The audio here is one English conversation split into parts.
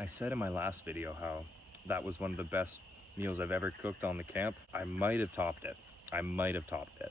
I said in my last video how that was one of the best meals I've ever cooked on the camp. I might have topped it. I might have topped it.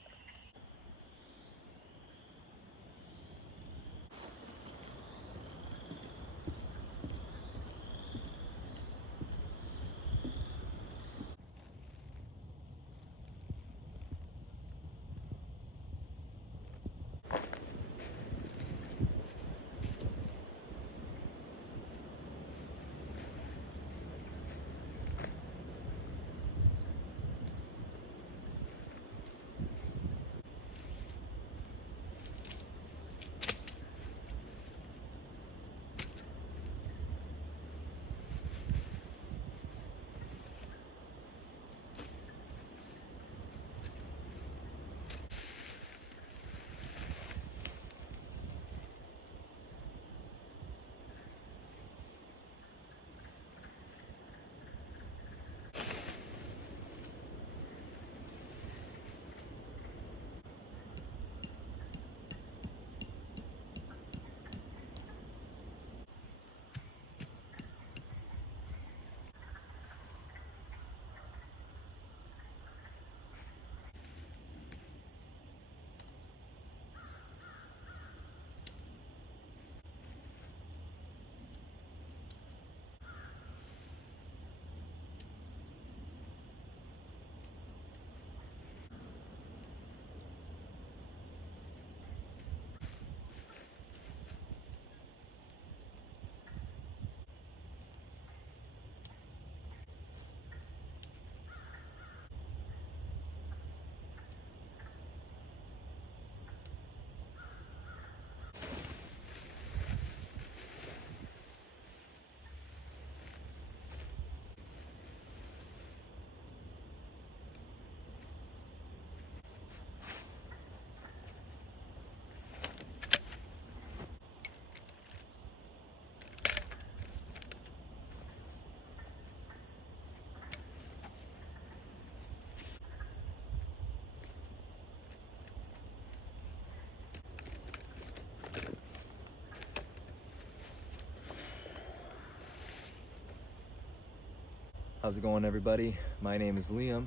How's it going, everybody? My name is Liam.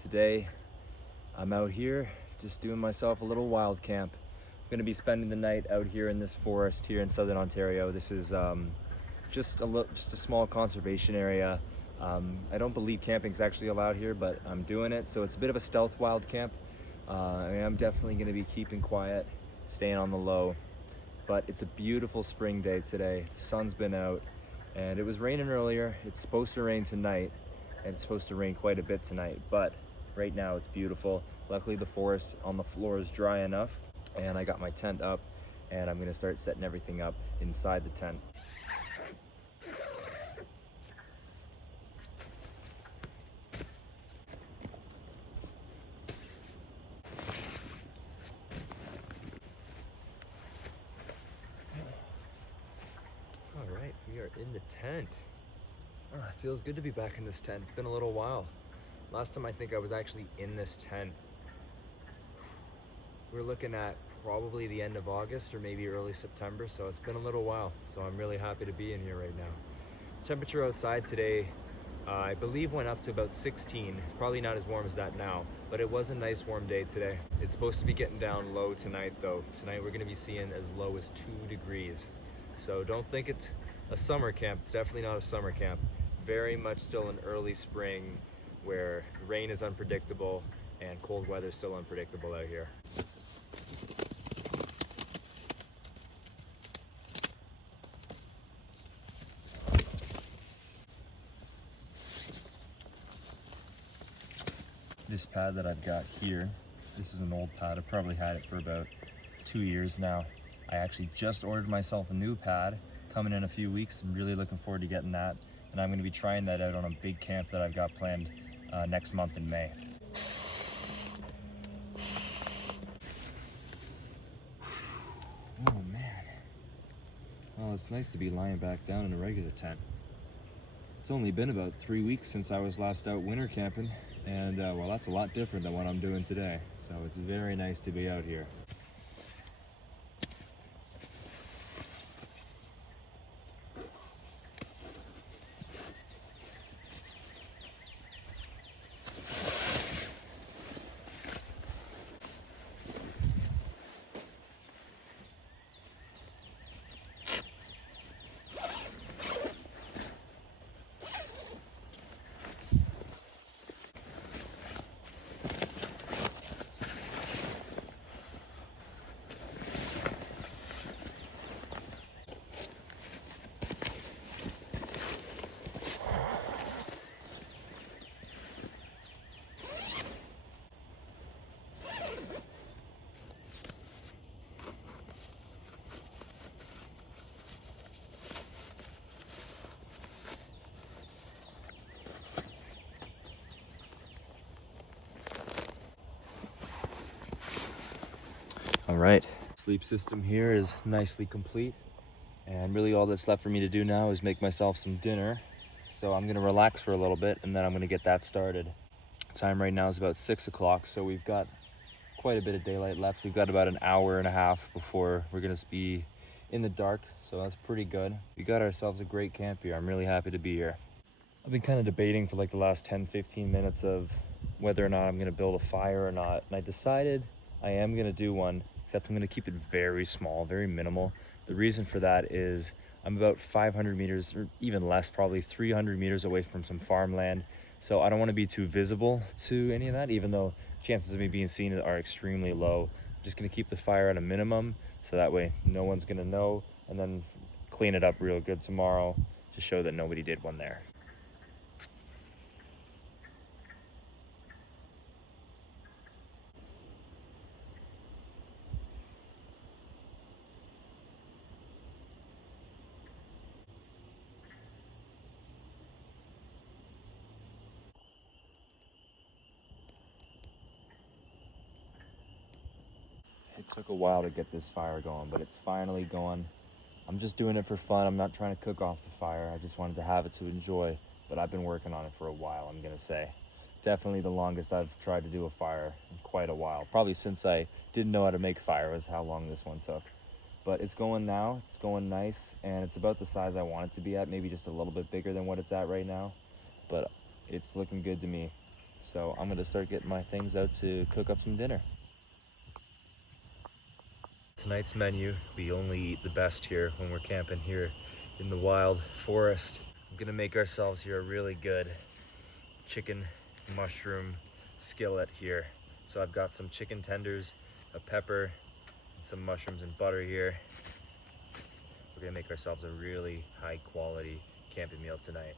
Today I'm out here just doing myself a little wild camp. I'm gonna be spending the night out here in this forest here in southern Ontario. This is just a small conservation area. I don't believe camping's actually allowed here, but I'm doing it, so it's a bit of a stealth wild camp. I am definitely gonna be keeping quiet, staying on the low, but it's a beautiful spring day today. The sun's been out and it was raining earlier. It's supposed to rain tonight, and it's supposed to rain quite a bit tonight, but right now it's beautiful. Luckily the forest on the floor is dry enough, and I got my tent up, and I'm gonna start setting everything up inside the tent. All right, we are in the tent. Oh, it feels good to be back in this tent. It's been a little while. Last time I think I was actually in this tent, we're looking at probably the end of August or maybe early September, so it's been a little while. So I'm really happy to be in here right now. Temperature outside today, I believe went up to about 16. Probably not as warm as that now, but it was a nice warm day today. It's supposed to be getting down low tonight though. Tonight we're gonna be seeing as low as 2 degrees. So don't think it's a summer camp. It's definitely not a summer camp. Very much still an early spring where rain is unpredictable and cold weather is still unpredictable out here. This pad that I've got here, this is an old pad. I've probably had it for about 2 years now. I actually just ordered myself a new pad coming in a few weeks. I'm really looking forward to getting that, and I'm going to be trying that out on a big camp that I've got planned next month in May. Oh man. Well, it's nice to be lying back down in a regular tent. It's only been about 3 weeks since I was last out winter camping, and well, that's a lot different than what I'm doing today. So it's very nice to be out here. All right, sleep system here is nicely complete, and really all that's left for me to do now is make myself some dinner. So I'm gonna relax for a little bit and then I'm gonna get that started. Time right now is about 6 o'clock, so we've got quite a bit of daylight left. We've got about an hour and a half before we're gonna be in the dark, so that's pretty good. We got ourselves a great camp here. I'm really happy to be here. I've been kind of debating for like the last 10-15 minutes of whether or not I'm gonna build a fire or not, and I decided I am gonna do one, except I'm gonna keep it very small, very minimal. The reason for that is I'm about 500 meters, or even less, probably 300 meters away from some farmland, so I don't want to be too visible to any of that, even though chances of me being seen are extremely low. I'm just gonna keep the fire at a minimum, so that way no one's gonna know, and then clean it up real good tomorrow to show that nobody did one there. It took a while to get this fire going, but it's finally going. I'm just doing it for fun. I'm not trying to cook off the fire. I just wanted to have it to enjoy, but I've been working on it for a while, I'm gonna say. Definitely the longest I've tried to do a fire in quite a while. Probably since I didn't know how to make fire was how long this one took. But it's going now, it's going nice, and it's about the size I want it to be at, maybe just a little bit bigger than what it's at right now, but it's looking good to me. So I'm gonna start getting my things out to cook up some dinner. Tonight's menu, we only eat the best here when we're camping here in the wild forest. I'm gonna make ourselves here a really good chicken mushroom skillet here. So I've got some chicken tenders, a pepper, and some mushrooms and butter here. We're gonna make ourselves a really high quality camping meal tonight.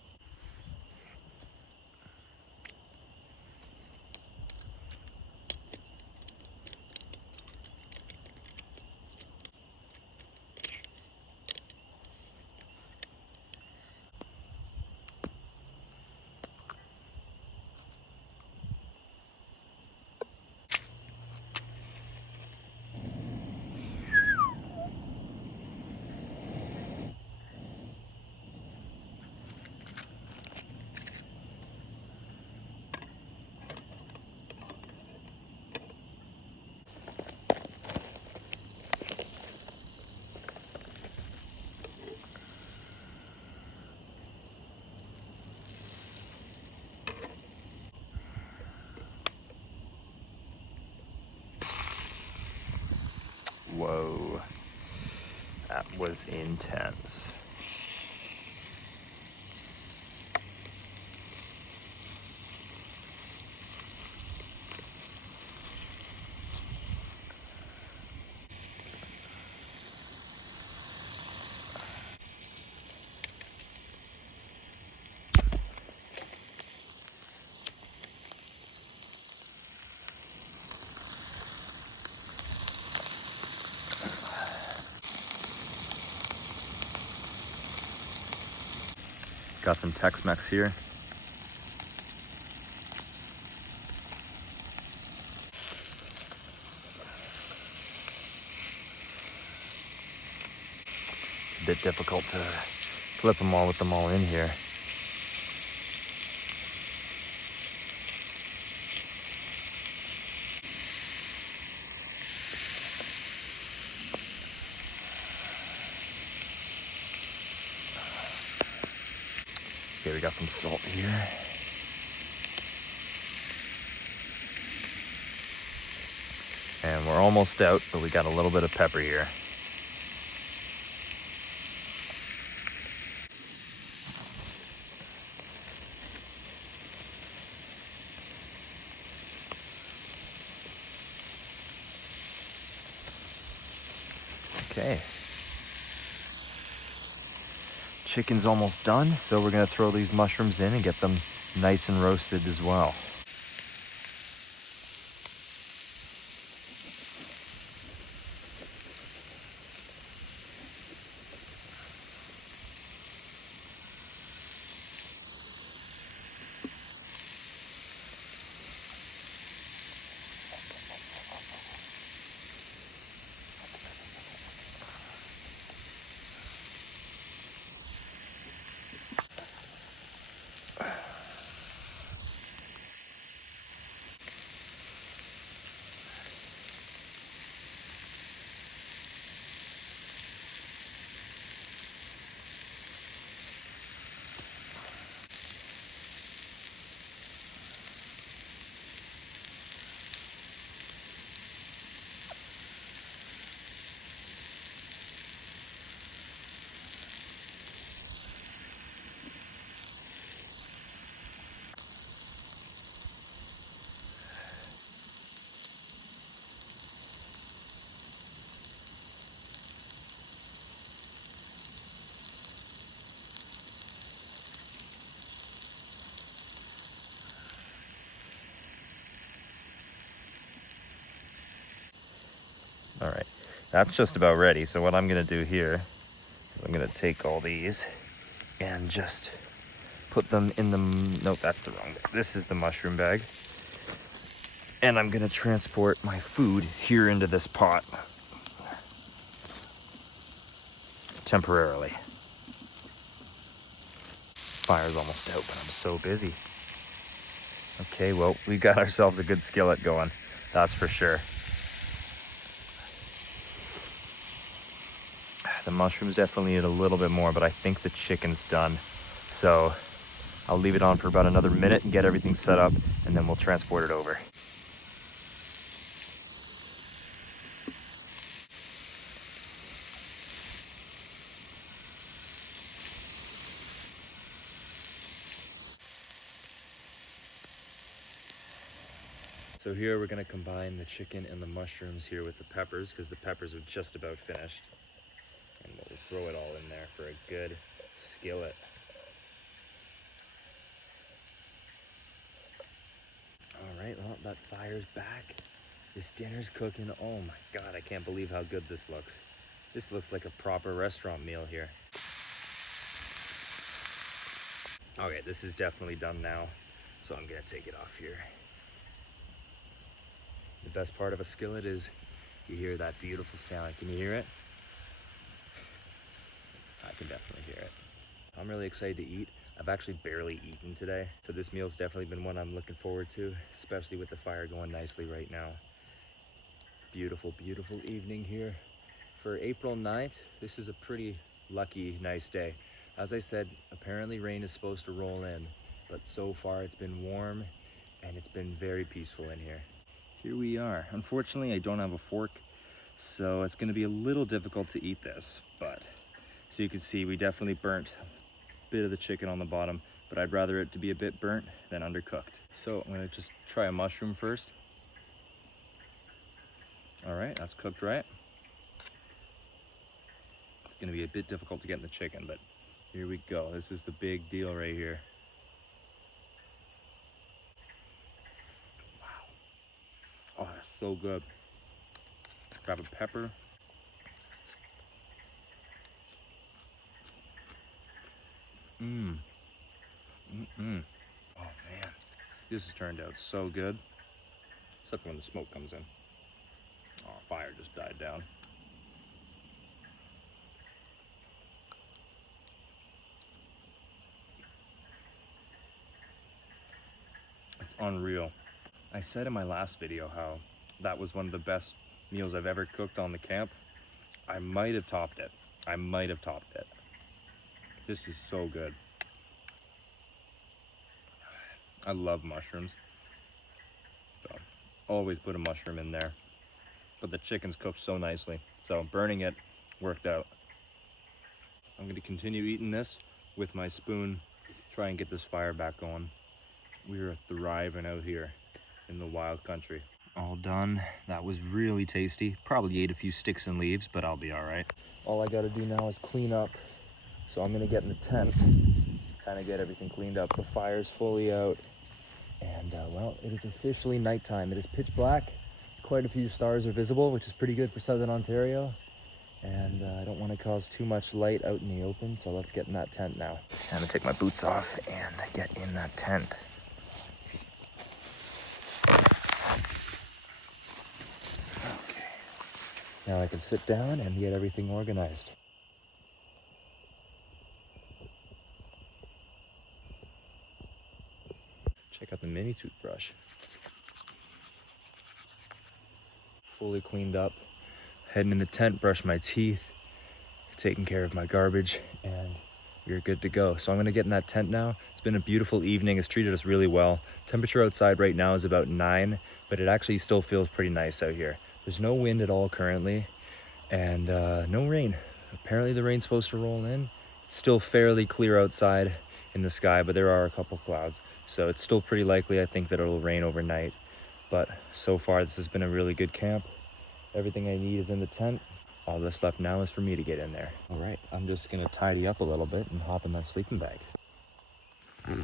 Whoa, that was intense. Got some Tex-Mex here. It's a bit difficult to flip them all with them all in here. Okay, we got some salt here. And we're almost out, but we got a little bit of pepper here. Okay. Chicken's almost done, so we're gonna throw these mushrooms in and get them nice and roasted as well. All right, that's just about ready. So what I'm gonna do here, I'm gonna take all these and just put them in the, nope, that's the wrong bag. This is the mushroom bag. And I'm gonna transport my food here into this pot temporarily. Fire's almost out, but I'm so busy. Okay, well, we got ourselves a good skillet going, that's for sure. The mushrooms definitely need a little bit more, but I think the chicken's done. So I'll leave it on for about another minute and get everything set up, and then we'll transport it over. So here we're gonna combine the chicken and the mushrooms here with the peppers, because the peppers are just about finished. And we'll throw it all in there for a good skillet. All right, well, that fire's back. This dinner's cooking. Oh my God, I can't believe how good this looks. This looks like a proper restaurant meal here. Okay, this is definitely done now, so I'm gonna take it off here. The best part of a skillet is you hear that beautiful sound. Can you hear it? I can definitely hear it. I'm really excited to eat. I've actually barely eaten today, so this meal's definitely been one I'm looking forward to, especially with the fire going nicely right now. Beautiful, beautiful evening here. For April 9th, this is a pretty lucky, nice day. As I said, apparently rain is supposed to roll in, but so far it's been warm and it's been very peaceful in here. Here we are. Unfortunately, I don't have a fork, so it's gonna be a little difficult to eat this, but so you can see we definitely burnt a bit of the chicken on the bottom, but I'd rather it to be a bit burnt than undercooked. So I'm gonna just try a mushroom first. All right, that's cooked right. It's gonna be a bit difficult to get in the chicken, but here we go. This is the big deal right here. Wow. Oh, that's so good. Grab a pepper. Mmm. Mm-mm. Oh man, this has turned out so good. Except when the smoke comes in. Oh, fire just died down. It's unreal. I said in my last video how that was one of the best meals I've ever cooked on the camp. I might have topped it. I might have topped it. This is so good. I love mushrooms. So always put a mushroom in there. But the chicken's cooked so nicely, so burning it worked out. I'm going to continue eating this with my spoon, try and get this fire back going. We are thriving out here in the wild country. All done. That was really tasty. Probably ate a few sticks and leaves, but I'll be all right. All I got to do now is clean up. So I'm going to get in the tent, kind of get everything cleaned up. The fire's fully out, and well, it is officially nighttime. It is pitch black. Quite a few stars are visible, which is pretty good for southern Ontario. And I don't want to cause too much light out in the open, so let's get in that tent now. I'm gonna take my boots off and get in that tent. Okay. Now I can sit down and get everything organized. Check out the mini toothbrush. Fully cleaned up. Heading in the tent, brush my teeth, taking care of my garbage, and we're good to go. So I'm gonna get in that tent now. It's been a beautiful evening. It's treated us really well. Temperature outside right now is about 9, but it actually still feels pretty nice out here. There's no wind at all currently, and no rain. Apparently the rain's supposed to roll in. It's still fairly clear outside in the sky, but there are a couple clouds. So it's still pretty likely, I think, that it'll rain overnight. But so far, this has been a really good camp. Everything I need is in the tent. All that's left now is for me to get in there. All right, I'm just gonna tidy up a little bit and hop in that sleeping bag. All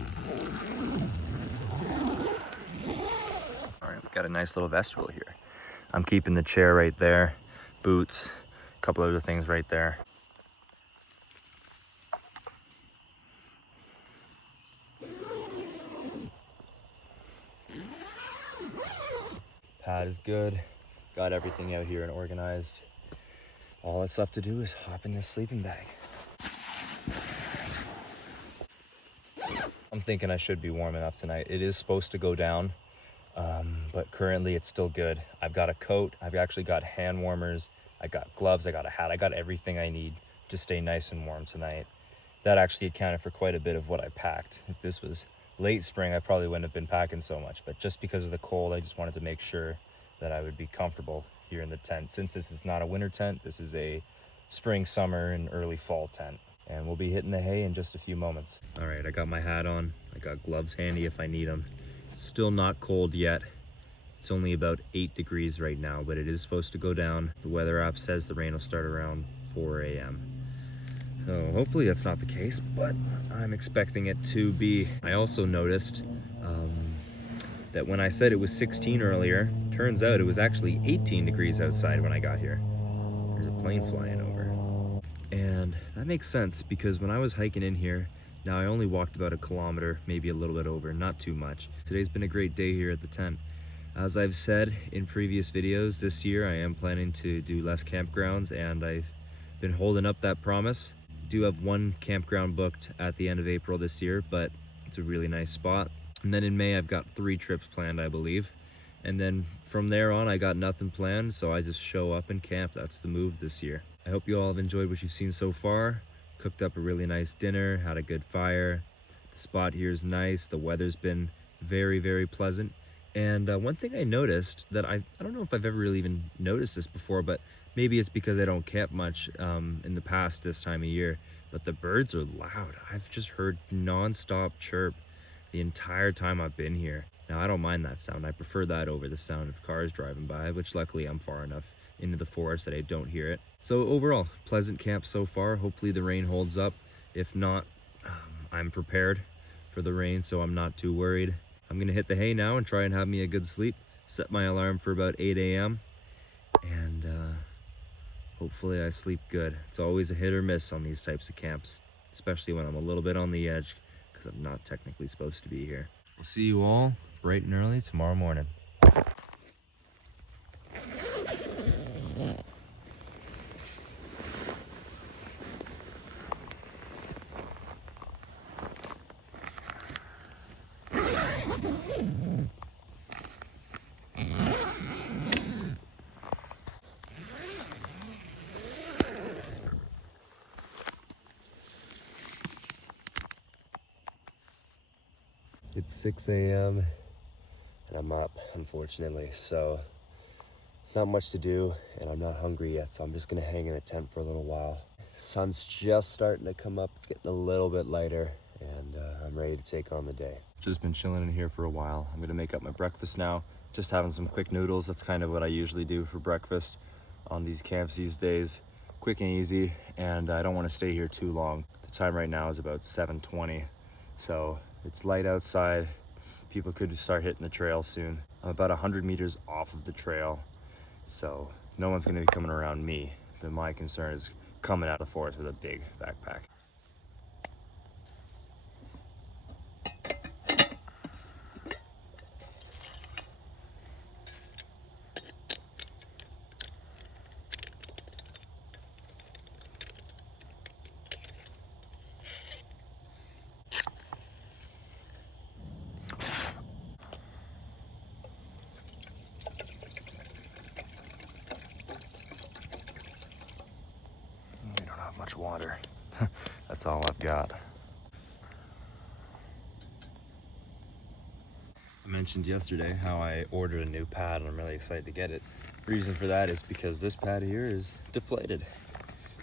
right, we got a nice little vestibule here. I'm keeping the chair right there. boots, a couple other things right there. Pad is good. Got everything out here and organized. All that's left to do is hop in this sleeping bag. I'm thinking I should be warm enough tonight. It is supposed to go down, but currently it's still good. I've got a coat, I've actually got hand warmers, I got gloves, I got a hat, I got everything I need to stay nice and warm tonight. That actually accounted for quite a bit of what I packed. If this was late spring, I probably wouldn't have been packing so much, but just because of the cold, I just wanted to make sure that I would be comfortable here in the tent. Since this is not a winter tent, this is a spring, summer, and early fall tent. And we'll be hitting the hay in just a few moments. All right, I got my hat on. I got gloves handy if I need them. Still not cold yet. It's only about 8 degrees right now, but it is supposed to go down. The weather app says the rain will start around 4 a.m. So hopefully that's not the case, but I'm expecting it to be. I also noticed that when I said it was 16 earlier, turns out it was actually 18 degrees outside when I got here. There's a plane flying over. And that makes sense because when I was hiking in here, now I only walked about 1 kilometer, maybe a little bit over, not too much. Today's been a great day here at the tent. As I've said in previous videos, this year I am planning to do less campgrounds, and I've been holding up that promise. I do have 1 campground booked at the end of April this year, but it's a really nice spot. And then in May I've got 3 trips planned, I believe. And then from there on I got nothing planned, so I just show up and camp. That's the move this year. I hope you all have enjoyed what you've seen so far. Cooked up a really nice dinner, had a good fire. The spot here is nice. The weather's been very, very pleasant. And one thing I noticed that I don't know if I've ever really even noticed this before, but maybe it's because I don't camp much in the past this time of year, but the birds are loud. I've just heard non-stop chirp the entire time I've been here. Now, I don't mind that sound. I prefer that over the sound of cars driving by, which luckily I'm far enough into the forest that I don't hear it. So overall, pleasant camp so far. Hopefully the rain holds up. If not, I'm prepared for the rain, so I'm not too worried. I'm gonna hit the hay now and try and have me a good sleep. Set my alarm for about 8 a.m. and hopefully I sleep good. It's always a hit or miss on these types of camps, especially when I'm a little bit on the edge because I'm not technically supposed to be here. We'll see you all bright and early tomorrow morning. It's 6 a.m. and I'm up, unfortunately, so it's not much to do and I'm not hungry yet, so I'm just gonna hang in a tent for a little while. The sun's just starting to come up. It's getting a little bit lighter and I'm ready to take on the day. Just been chilling in here for a while. I'm gonna make up my breakfast now. Just having some quick noodles. That's kind of what I usually do for breakfast on these camps these days. Quick and easy, and I don't want to stay here too long. The time right now is about 7:20, so it's light outside. People could start hitting the trail soon. I'm about 100 meters off of the trail, so no one's gonna be coming around me. My concern is coming out of the forest with a big backpack. Much water. That's all I've got. I mentioned yesterday how I ordered a new pad and I'm really excited to get it. The reason for that is because this pad here is deflated.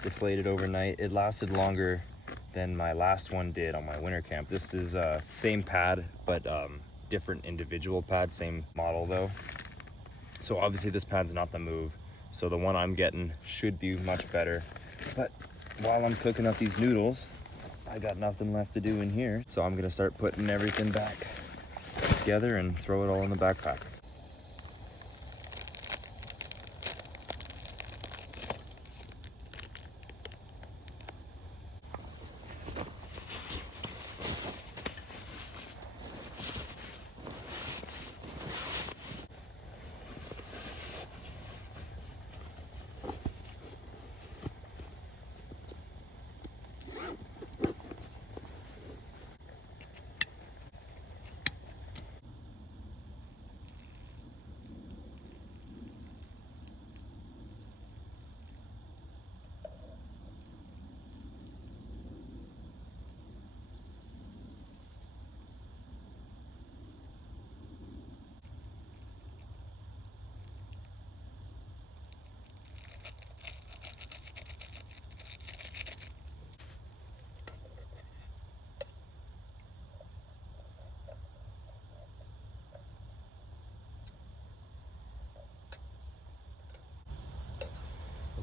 Deflated overnight. It lasted longer than my last one did on my winter camp. This is same pad, but different individual pad, same model though. So obviously this pad's not the move. So the one I'm getting should be much better. But while I'm cooking up these noodles, I got nothing left to do in here. So I'm gonna start putting everything back together and throw it all in the backpack.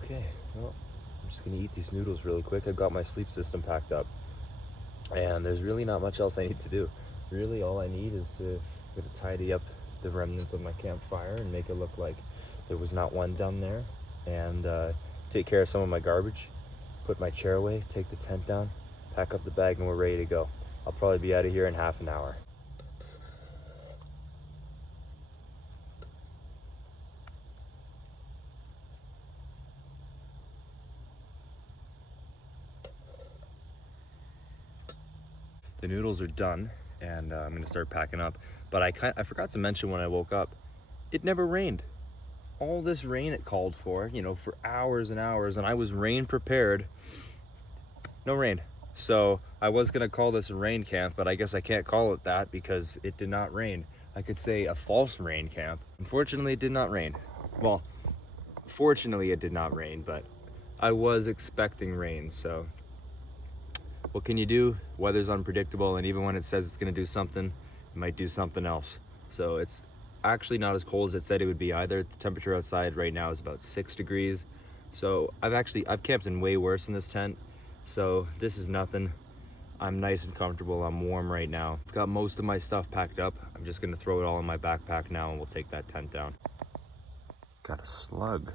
Okay, well, I'm just gonna eat these noodles really quick. I've got my sleep system packed up, and there's really not much else I need to do. Really, all I need is to tidy up the remnants of my campfire and make it look like there was not one down there, and take care of some of my garbage, put my chair away, take the tent down, pack up the bag, and we're ready to go. I'll probably be out of here in half an hour. The noodles are done, and I'm gonna start packing up. But I forgot to mention when I woke up, it never rained. All this rain it called for, you know, for hours and hours, and I was rain prepared. No rain. So I was gonna call this a rain camp, but I guess I can't call it that because it did not rain. I could say a false rain camp. Unfortunately, it did not rain. Well, fortunately it did not rain, but I was expecting rain, so what can you do? Weather's unpredictable, and even when it says it's gonna do something, it might do something else. So it's actually not as cold as it said it would be either. The temperature outside right now is about 6 degrees. So I've camped in way worse in this tent. So this is nothing. I'm nice and comfortable. I'm warm right now. I've got most of my stuff packed up. I'm just gonna throw it all in my backpack now, and we'll take that tent down. Got a slug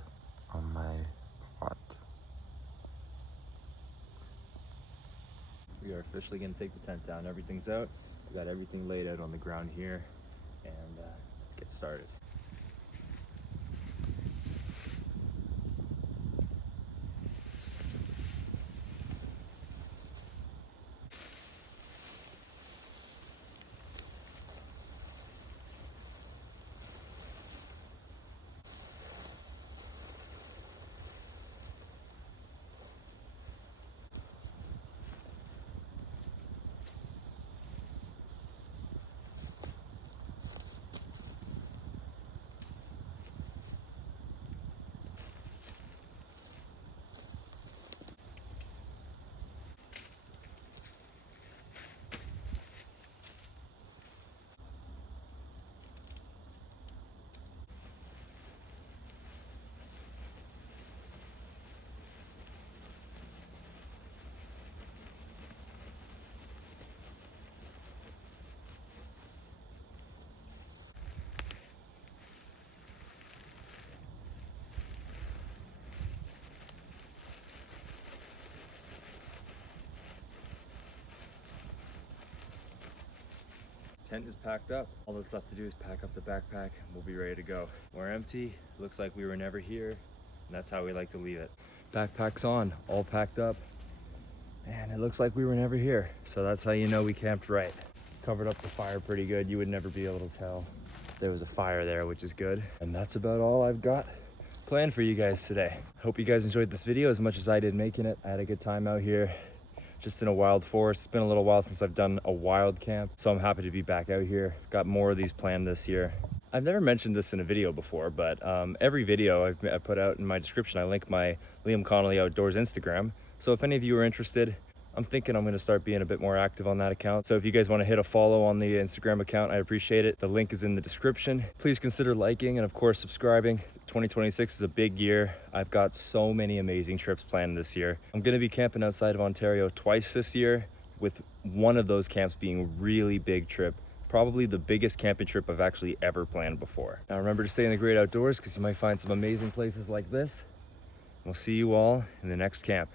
on my pot. We are officially gonna take the tent down. Everything's out. We got everything laid out on the ground here, and let's get started. Tent is packed up. All that's left to do is pack up the backpack and we'll be ready to go. We're empty. Looks like we were never here, and that's how we like to leave it. Backpack's on, all packed up, and it looks like we were never here. So that's how you know we camped right. Covered up the fire pretty good. You would never be able to tell there was a fire there, which is good. And that's about all I've got planned for you guys today. Hope you guys enjoyed this video as much as I did making it. I had a good time out here, just in a wild forest. It's been a little while since I've done a wild camp, so I'm happy to be back out here. Got more of these planned this year. I've never mentioned this in a video before, but every video I put out in my description, I link my Liam Connolly Outdoors Instagram. So if any of you are interested, I'm thinking I'm gonna start being a bit more active on that account. So if you guys wanna hit a follow on the Instagram account, I appreciate it. The link is in the description. Please consider liking and of course subscribing. 2026 is a big year. I've got so many amazing trips planned this year. I'm gonna be camping outside of Ontario twice this year, with one of those camps being a really big trip. Probably the biggest camping trip I've actually ever planned before. Now remember to stay in the great outdoors because you might find some amazing places like this. We'll see you all in the next camp.